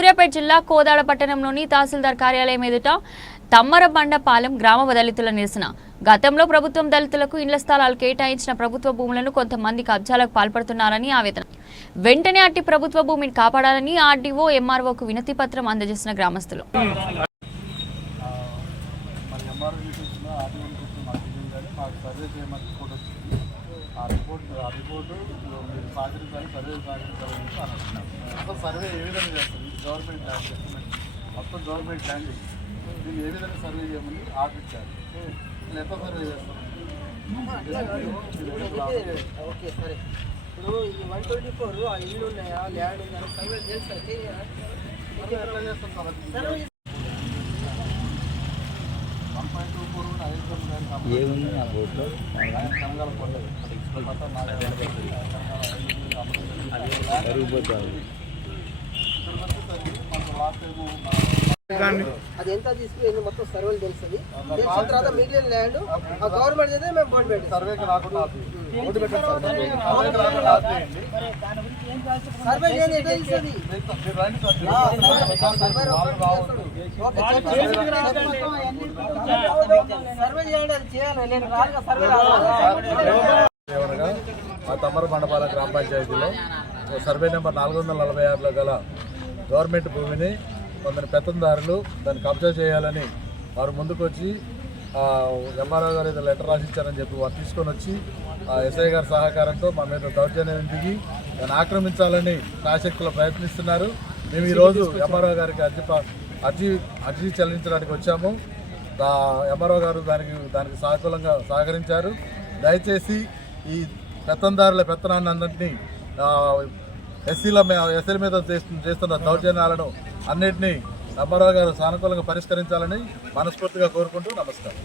సూర్యాపేట జిల్లా కోదాడ పట్టణంలోని తహసీల్దార్ కార్యాలయం ఎదుట తమ్మరబండపాలెం గ్రామ దళితుల నిరసన. గతంలో ప్రభుత్వం దళితులకు ఇండ్ల స్థలాలు కేటాయించిన ప్రభుత్వ భూములను కొంతమంది కబ్జాలకు పాల్పడుతున్నారని ఆవేదన. వెంటనే అట్టి ప్రభుత్వ భూమిని కాపాడాలని ఆర్డీఓ ఎంఆర్ఓకు వినతి పత్రం అందజేసిన గ్రామస్తులు. సర్వే ఆ రిపోర్ట్ ఆ రిపోర్టు మీరు ఏ విధంగా చేస్తుంది గవర్నమెంట్ ల్యాండ్ మొత్తం గవర్నమెంట్ ల్యాండ్ ఇది. దీన్ని ఏ విధంగా సర్వే చేయమని ఆర్డర్ ఇచ్చారు ఎట్లా సర్వే చేస్తారు? ఓకే సరే. ఇప్పుడు ఈ వన్ ట్వంటీ ఫోర్ ఆ ఇల్లు ఉన్నాయా? ల్యాండ్ ఉందా సర్వే చేయాలా చేస్తారు కావాలి. ఏముంది నా యాభై. కరిగిపోతుంది అది ఎంత తీసుకుని మొత్తం సర్వేలు తెలుస్తుంది. తెలిసిన తర్వాత మిగిలిన ల్యాండ్ ఆ గవర్నమెంట్ అయితే మేము బోర్డు పెట్టాం సర్వేకి రాకుండా. సర్వే చేయండి ఎట్లా ఇస్తుంది చేయండి అది చేయాలి. నేను మండపాల గ్రామ పంచాయతీలో సర్వే నెంబర్ నాలుగు వందల నలభై ఆరులో గల గవర్నమెంట్ భూమిని కొందరు పెత్తందారులు దాన్ని కబ్జా చేయాలని వారు ముందుకు వచ్చి ఎంఆర్ఓ గారు ఏదో లెటర్ రాసిచ్చారని చెప్పి వారు తీసుకొని వచ్చి ఆ ఎస్ఐ గారి సహకారంతో మా మీద దౌర్జన్యం దిగి దాన్ని ఆక్రమించాలని శాశక్తులు ప్రయత్నిస్తున్నారు. మేము ఈరోజు ఎంఆర్ఓ గారికి అర్జీ అర్జీ అర్జీ చెల్లించడానికి వచ్చాము. ఎంఆర్ఓ గారు దానికి దానికి సానుకూలంగా సహకరించారు. దయచేసి ఈ పెత్తందారుల పెత్తనాన్ని అందరినీ ఎస్సీల ఎస్సీల మీద చేస్తు- చేస్తున్న దౌర్జన్యాలను అన్నింటినీ ఎంఆర్ఓ గారు సానుకూలంగా పరిష్కరించాలని మనస్ఫూర్తిగా కోరుకుంటూ నమస్కారం.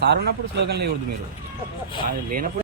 సార్ ఉన్నప్పుడు స్లోగన్ లేకూడదు మీరు. లేనప్పుడు